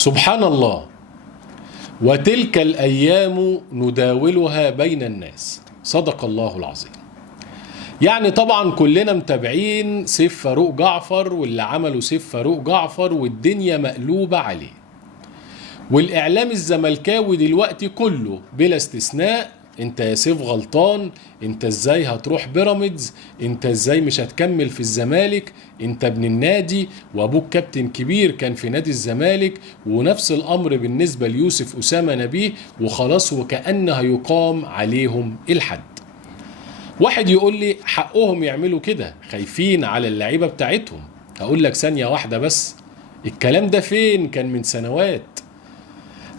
سبحان الله. وتلك الأيام نداولها بين الناس. صدق الله العظيم. يعني طبعا كلنا متابعين سيف فاروق جعفر واللي عمله سيف فاروق جعفر، والدنيا مقلوبة عليه. والإعلام الزملكاوي دلوقتي كله بلا استثناء: انت يا سيف غلطان، انت ازاي هتروح بيراميدز، انت ازاي مش هتكمل في الزمالك، انت ابن النادي وابوك كابتن كبير كان في نادي الزمالك. ونفس الامر بالنسبة ليوسف أسامة نبيه، وخلاص وكأن هيقام عليهم الحد. واحد يقول لي حقهم يعملوا كده، خايفين على اللعيبة بتاعتهم. هقول لك ثانية واحدة بس، الكلام ده فين كان من سنوات،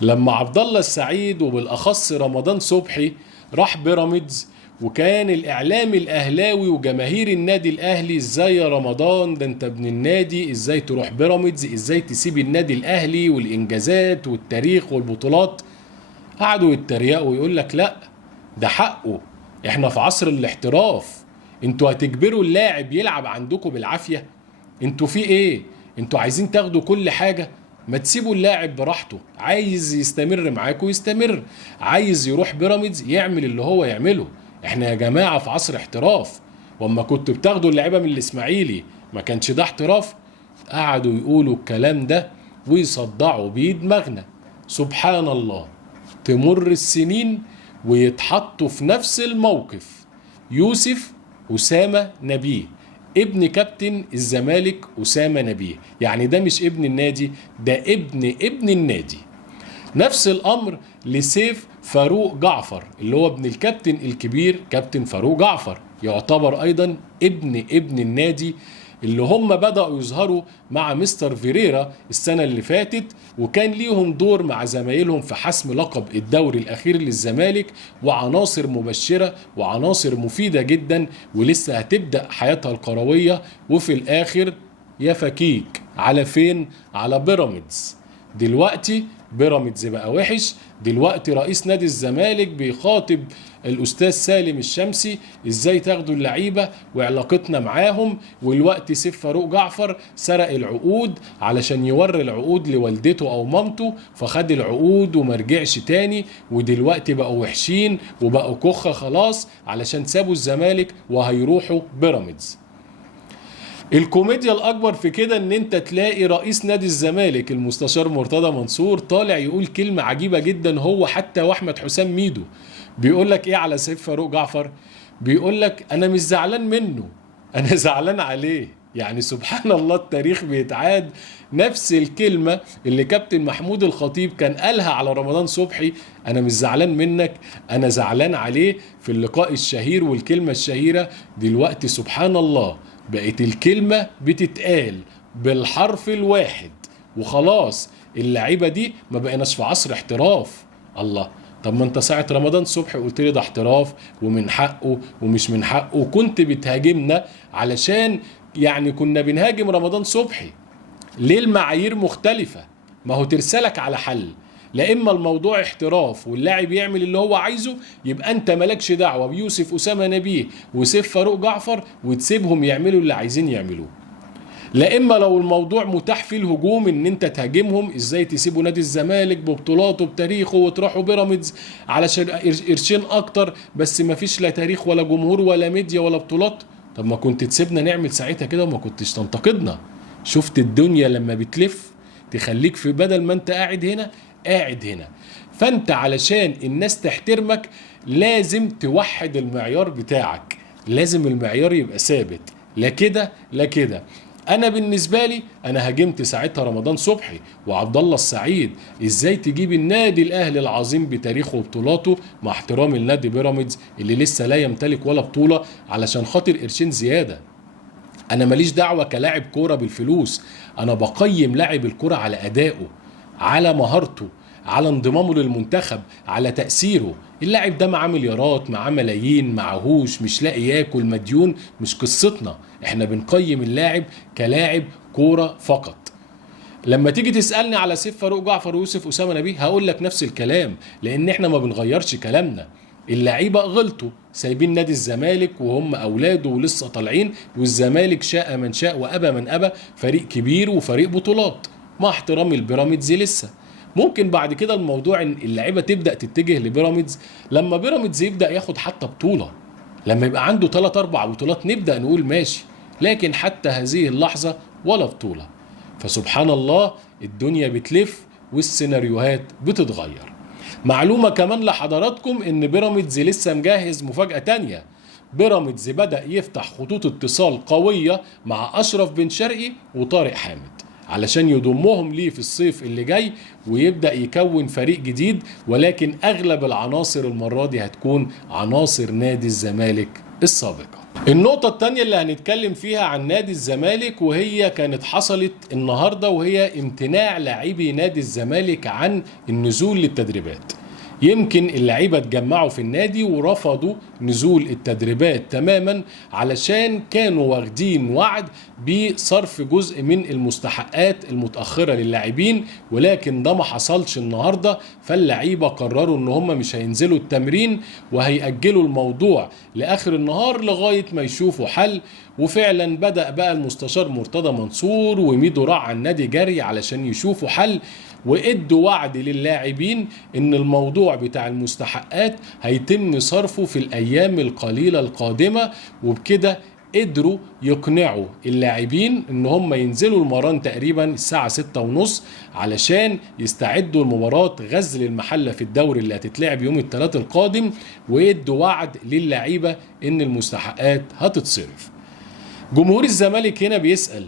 لما عبد الله السعيد وبالاخص رمضان صبحي راح بيراميدز، وكان الاعلام الاهلاوي وجماهير النادي الاهلي: ازاي يا رمضان، ده انت ابن النادي، ازاي تروح بيراميدز، ازاي تسيب النادي الاهلي والانجازات والتاريخ والبطولات. قعدوا يتريقوا ويقول لك لا ده حقه، احنا في عصر الاحتراف، انتوا هتجبروا اللاعب يلعب عندكم بالعافية؟ انتوا في ايه؟ انتوا عايزين تاخدوا كل حاجة؟ ما تسيبوا اللاعب براحته، عايز يستمر معاكم يستمر، عايز يروح بيراميدز يعمل اللي هو يعمله. احنا يا جماعة في عصر احتراف، واما كنتوا بتاخدوا اللعيبة من الاسماعيلي ما كانش ده احتراف؟ قعدوا يقولوا الكلام ده ويصدعوا بيه دماغنا. سبحان الله، تمر السنين ويتحطوا في نفس الموقف يوسف أسامة نبيه، ابن كابتن الزمالك أسامة نبيه. يعني ده مش ابن النادي، ده ابن النادي. نفس الأمر لسيف فاروق جعفر اللي هو ابن الكابتن الكبير كابتن فاروق جعفر، يعتبر أيضا ابن النادي، اللي هم بدأوا يظهروا مع مستر فيريرا السنة اللي فاتت، وكان ليهم دور مع زمايلهم في حسم لقب الدوري الأخير للزمالك، وعناصر مبشرة وعناصر مفيدة جدا، ولسه هتبدأ حياتها الكروية. وفي الآخر يا فكيك على فين؟ على بيراميدز. دلوقتي بيراميدز بقى وحش، دلوقتي رئيس نادي الزمالك بيخاطب الاستاذ سالم الشمسي: ازاي تاخدوا اللعيبه وعلاقتنا معاهم. والوقت سيف فاروق جعفر سرق العقود علشان يوري العقود لوالدته او مامته، فخد العقود وما رجعش تاني، ودلوقتي بقوا وحشين وبقوا كخه خلاص علشان سابوا الزمالك وهيروحوا بيراميدز. الكوميديا الاكبر في كده ان انت تلاقي رئيس نادي الزمالك المستشار مرتضى منصور طالع يقول كلمة عجيبة جدا، هو حتى واحمد حسام ميدو. بيقول لك ايه على سيف فاروق جعفر؟ بيقول لك انا مش زعلان منه، انا زعلان عليه. يعني سبحان الله، التاريخ بيتعاد. نفس الكلمة اللي كابتن محمود الخطيب كان قالها على رمضان صبحي: انا مش زعلان منك، انا زعلان عليه، في اللقاء الشهير والكلمة الشهيرة. دلوقتي سبحان الله بقت الكلمة بتتقال بالحرف الواحد، وخلاص اللعيبة دي ما بقيناش في عصر احتراف. الله، طب ما انت ساعة رمضان صبحي قلت لي ده احتراف ومن حقه ومش من حقه، وكنت بتهاجمنا علشان يعني كنا بنهاجم رمضان صبحي. ليه المعايير مختلفة؟ ما هو ترسلك على حل: لا اما الموضوع احتراف واللاعب يعمل اللي هو عايزه، يبقى انت مالكش دعوه بيوسف اسامه نبيه وسيف فاروق جعفر وتسيبهم يعملوا اللي عايزين يعملوه. لا اما لو الموضوع متاح فيه الهجوم ان انت تهاجمهم: ازاي تسيبوا نادي الزمالك ببطولاته بتاريخه وتروحوا بيراميدز علشان قرشين اكتر، بس ما فيش لا تاريخ ولا جمهور ولا ميديا ولا بطولات. طب ما كنت تسيبنا نعمل ساعتها كده وما كنتش تنتقدنا. شفت الدنيا لما بتلف تخليك في بدل ما انت قاعد هنا قاعد هنا. فانت علشان الناس تحترمك لازم توحد المعيار بتاعك، لازم المعيار يبقى ثابت، لا كده لا كده. انا بالنسبه لي انا هاجمت ساعتها رمضان صبحي وعبد الله السعيد: ازاي تجيب النادي الاهلي العظيم بتاريخه وبطولاته مع احترام النادي بيراميدز اللي لسه لا يمتلك ولا بطوله علشان خاطر قرشين زياده. انا ماليش دعوه كلاعب كوره بالفلوس، انا بقيم لاعب الكوره على ادائه، على مهارته، على انضمامه للمنتخب، على تأثيره. اللاعب ده معاه مليارات، معاه ملايين، معهوش، مش لاقي ياكل، مديون، مش قصتنا. احنا بنقيم اللاعب كلاعب كورة فقط. لما تيجي تسألني على سيف فاروق جعفر ويوسف أسامة نبيه هقول لك نفس الكلام، لان احنا ما بنغيرش كلامنا. اللعيبه غلطوا، سايبين نادي الزمالك وهم اولاده ولسه طالعين، والزمالك شاء من شاء وابى من ابى، فريق كبير وفريق بطولات. مع احترامي البيراميدز لسه. ممكن بعد كده الموضوع ان اللعيبه تبدا تتجه لبيراميدز لما بيراميدز يبدا ياخد حتى بطوله، لما يبقى عنده 3 4 بطولات نبدا نقول ماشي، لكن حتى هذه اللحظه ولا بطوله. فسبحان الله الدنيا بتلف والسيناريوهات بتتغير. معلومه كمان لحضراتكم ان بيراميدز لسه مجهز مفاجاه تانية. بيراميدز بدأ يفتح خطوط اتصال قوية مع أشرف بن شرقي وطارق حامد علشان يضمهم ليه في الصيف اللي جاي، ويبدأ يكون فريق جديد، ولكن أغلب العناصر المرة دي هتكون عناصر نادي الزمالك السابقة. النقطة التانية اللي هنتكلم فيها عن نادي الزمالك وهي كانت حصلت النهاردة، وهي امتناع لاعبي نادي الزمالك عن النزول للتدريبات. يمكن اللعيبه اتجمعوا في النادي ورفضوا نزول التدريبات تماما علشان كانوا واخدين وعد بصرف جزء من المستحقات المتاخره للاعبين، ولكن ده ما حصلش النهارده. فاللعيبه قرروا ان هم مش هينزلوا التمرين وهيأجلوا الموضوع لاخر النهار لغايه ما يشوفوا حل. وفعلا بدأ بقى المستشار مرتضى منصور وميدو راع النادي جري علشان يشوفوا حل، وادوا وعد للاعبين ان الموضوع بتاع المستحقات هيتم صرفه في الايام القليلة القادمة. وبكده قدروا يقنعوا اللاعبين ان هم ينزلوا المران تقريبا الساعة 6:30 علشان يستعدوا لمباراة غزل المحلة في الدوري اللي هتتلعب يوم الثلاث القادم، وادوا وعد للاعيبة ان المستحقات هتتصرف. جمهور الزمالك هنا بيسأل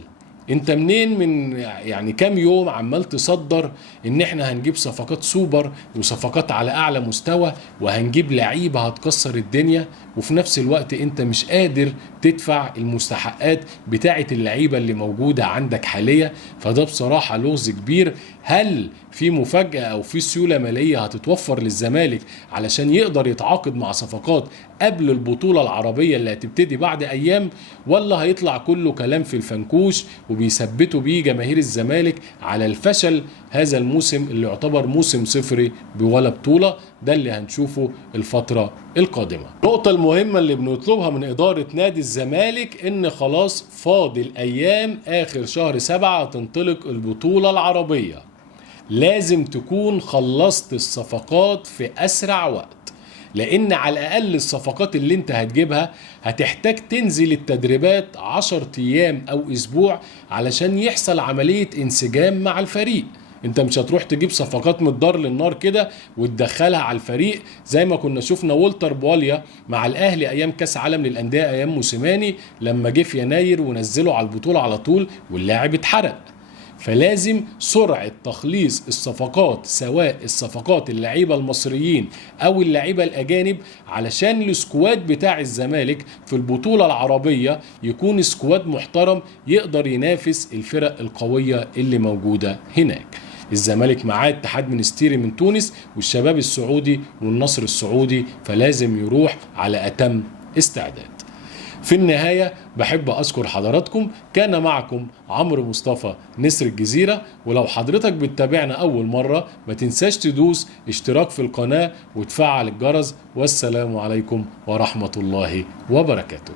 انت منين من يعني كام يوم عمال تصدر ان احنا هنجيب صفقات سوبر وصفقات على اعلى مستوى وهنجيب لعيبه هتكسر الدنيا، وفي نفس الوقت انت مش قادر تدفع المستحقات بتاعه اللعيبه اللي موجوده عندك حاليا. فده بصراحه لغز كبير. هل في مفاجاه او في سيوله ماليه هتتوفر للزمالك علشان يقدر يتعاقد مع صفقات قبل البطوله العربيه اللي هتبتدي بعد ايام، ولا هيطلع كله كلام في الفنكوش وبيثبتوا بيه جماهير الزمالك على الفشل هذا الموسم اللي يعتبر موسم صفري بولا بطولة؟ ده اللي هنشوفه الفترة القادمة. النقطة المهمة اللي بنطلبها من إدارة نادي الزمالك إن خلاص فاضل أيام آخر شهر 7 تنطلق البطولة العربية. لازم تكون خلصت الصفقات في أسرع وقت، لان على الاقل الصفقات اللي انت هتجيبها هتحتاج تنزل التدريبات 10 ايام او اسبوع علشان يحصل عملية انسجام مع الفريق. انت مش هتروح تجيب صفقات من الدار للنار كده وتدخلها على الفريق زي ما كنا شفنا وولتر بواليا مع الاهلي ايام كاس عالم للانديه ايام موسيماني لما جه في يناير ونزله على البطولة على طول واللاعب اتحرق. فلازم سرعة تخليص الصفقات، سواء الصفقات اللعيبة المصريين أو اللعيبة الأجانب، علشان السكواد بتاع الزمالك في البطولة العربية يكون سكواد محترم يقدر ينافس الفرق القوية اللي موجودة هناك. الزمالك معاه اتحاد منستيري من تونس والشباب السعودي والنصر السعودي، فلازم يروح على أتم استعداد. في النهاية بحب أشكر حضراتكم. كان معكم عمرو مصطفى نسر الجزيرة. ولو حضرتك بتتابعنا أول مرة ما تنساش تدوس اشتراك في القناة وتفعل الجرس. والسلام عليكم ورحمة الله وبركاته.